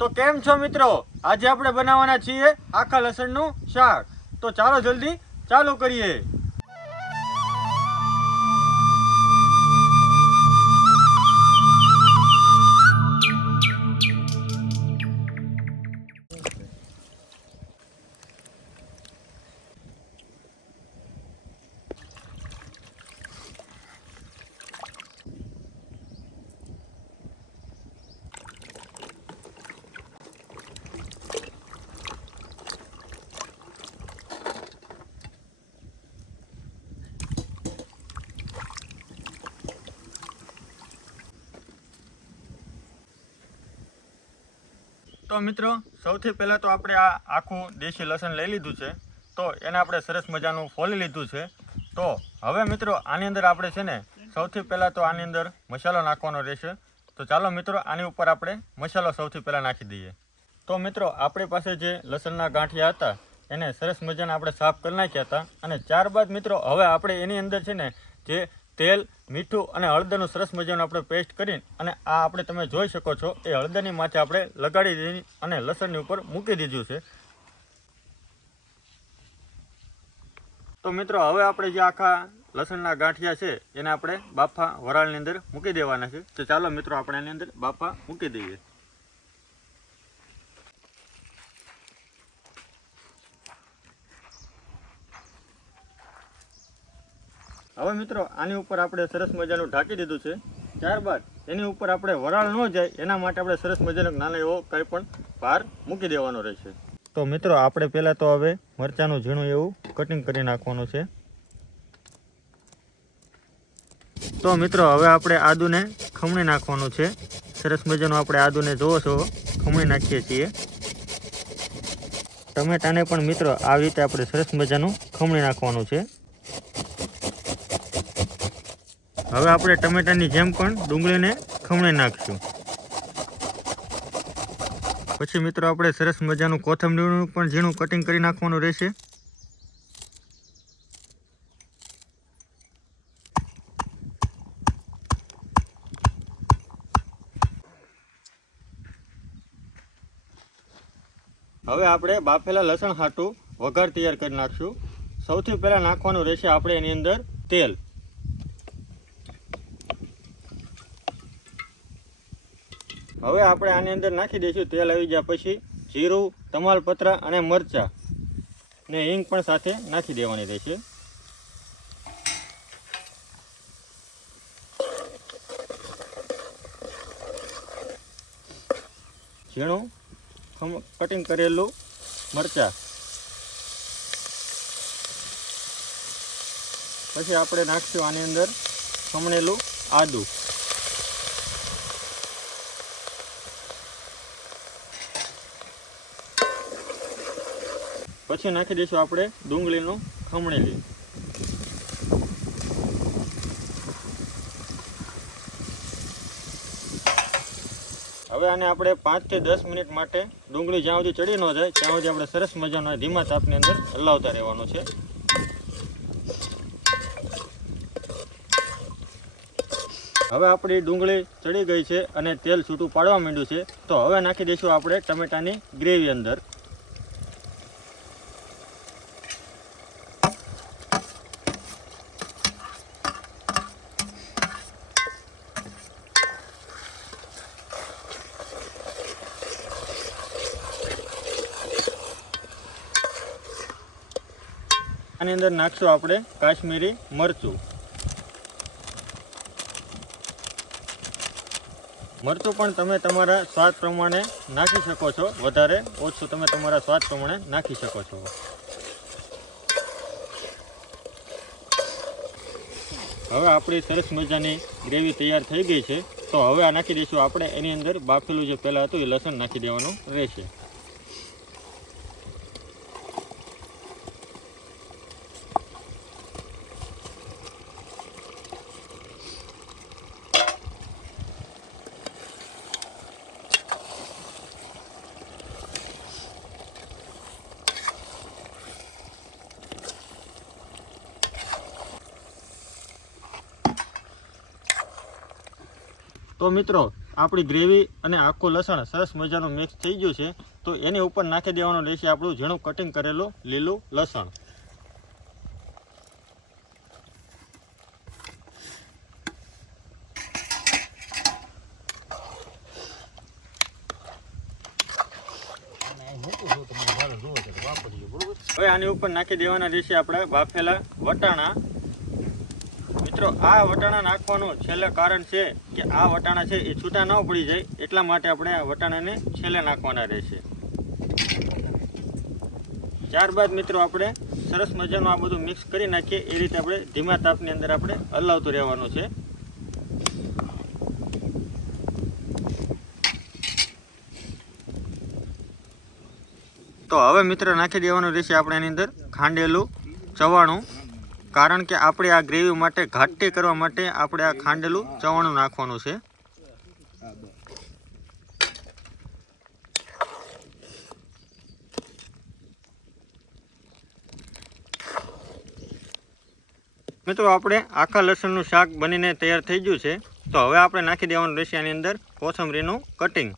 તો કેમ છો મિત્રો? આજે આપણે બનાવવાના છીએ આખા લસણનું શાક. તો ચાલો જલ્દી ચાલુ કરીએ. તો મિત્રો સૌથી પહેલાં તો આપણે આ આખું દેશી લસણ લઈ લીધું છે. તો એને આપણે સરસ મજાનું ફોલી લીધું છે. તો હવે મિત્રો આની અંદર આપણે છે ને સૌથી પહેલાં તો આની અંદર મસાલો નાખવાનો રહેશે. તો ચાલો મિત્રો આની ઉપર આપણે મસાલો સૌથી પહેલાં નાખી દઈએ. તો મિત્રો આપણી પાસે જે લસણના ગાંઠિયા હતા એને સરસ મજાના આપણે સાફ કરી નાખ્યા હતા. અને ત્યારબાદ મિત્રો હવે આપણે એની અંદર છે ને જે તેલ, મીઠું અને હળદરનું સરસ મજાનું આપણે પેસ્ટ કરીને અને આ આપણે તમે જોઈ શકો છો એ હળદરની માથે આપણે લગાડી દીધી અને લસણની ઉપર મૂકી દીધું છે. તો મિત્રો હવે આપણે જે આખા લસણના ગાંઠિયા છે એને આપણે બાફા વરાળની અંદર મૂકી દેવાના છે. તો ચાલો મિત્રો આપણે એની અંદર બાફા મૂકી દઈએ. હવે મિત્રો આની ઉપર આપણે સરસ મજાનું ઢાંકી દીધું છે. ત્યારબાદ એની ઉપર આપણે વરાળ ન જાય એના માટે આપણે સરસ મજાનો નાનો એવો કંઈ પણ ભાર મૂકી દેવાનો રહેશે. તો મિત્રો આપણે પહેલાં તો હવે મરચાંનું ઝીણું એવું કટિંગ કરી નાખવાનું છે. તો મિત્રો હવે આપણે આદુને ખમણી નાખવાનું છે. સરસ મજાનું આપણે આદુને જોવો છો ખમણી નાખીએ છીએ. ટમેટાને પણ મિત્રો આવી રીતે આપણે સરસ મજાનું ખમણી નાખવાનું છે. હવે આપણે ટમેટાની જેમ પણ ડુંગળીને ખમણી નાખશું. પછી મિત્રો આપણે સરસ મજાનું કોથમરીનું પણ ઝીણું કટિંગ કરી નાખવાનું રહેશે. હવે આપણે બાફેલા લસણ હાટું વઘાર તૈયાર કરી નાખશું. સૌથી પહેલાં નાખવાનું રહેશે આપણે એની અંદર તેલ. હવે આપણે આની અંદર નાખી દઈશું. તેલ આવી ગયા પછી જીરું, તમાલપત્ર અને મરચાં ને હિંગ પણ સાથે નાખી દેવાની રહેશે. ઝીણું કટિંગ કરેલું મરચાં. પછી આપણે નાખશું આની અંદર ખમણેલું આદું. પછી નાખી દઈશું આપણે ડુંગળીનું ખમણેલી. હવે આને આપણે 5 થી 10 મિનિટ માટે ડુંગળી જ્યાં સુધી ચડી ન જાય ત્યાં સુધી આપણે સરસ મજાનો ધીમા તાપની અંદર હલાવતા રહેવાનું છે. હવે આપણી ડુંગળી ચડી ગઈ છે અને તેલ છૂટું પાડવા માંડ્યું છે. તો હવે નાખી દઈશું આપણે ટમેટાની ગ્રેવી અંદર. આની અંદર નાખશું આપણે કાશ્મીરી મરચું. મરચું પણ તમે તમારા સ્વાદ પ્રમાણે નાખી શકો છો. વધારે ઓછું તમે તમારા સ્વાદ પ્રમાણે નાખી શકો છો. હવે આપણી સરસ મજાની ગ્રેવી તૈયાર થઈ ગઈ છે. તો હવે આ નાખી દઈશું આપણે એની અંદર બાફેલું જે પહેલાં હતું એ લસણ નાખી દેવાનું રહેશે. તો મિત્રો આપણી ગ્રેવી અને આખું લસણ સરસ મજાનું મિક્સ થઈ ગયું છે. તો એની ઉપર નાખી દેવાનું રહેશે આપણું ઝીણું કટિંગ કરેલું લીલું લસણ. હવે આની ઉપર નાખી દેવાના રહેશે આપણે બાફેલા વટાણા. મિત્રો આ વટાણા નાખવાનું છેલ્લે કારણ છે કે આ વટાણા છે એ છૂટા ન પડી જાય, એટલા માટે આપણે આ વટાણાને છેલ્લે નાખવાના રહેશે. ત્યારબાદ મિત્રો આપણે સરસ મજાનું આ બધું મિક્સ કરી નાખીએ. એ રીતે આપણે ધીમા તાપની અંદર આપણે હલાવતું રહેવાનું છે. તો હવે મિત્રો નાખી દેવાનું રહેશે આપણે એની અંદર ખાંડેલું ચવાણું, કારણ કે આપણે આ ગ્રેવી માટે ઘાટી કરવા માટે આપણે આ ખાંડેલું ચવાણું નાખવાનું છે. મિત્રો આપણે આખા લસણનું શાક બનીને તૈયાર થઈ ગયું છે. તો હવે આપણે નાખી દેવાનું રહેશે આની અંદર કોથમરીનું કટિંગ.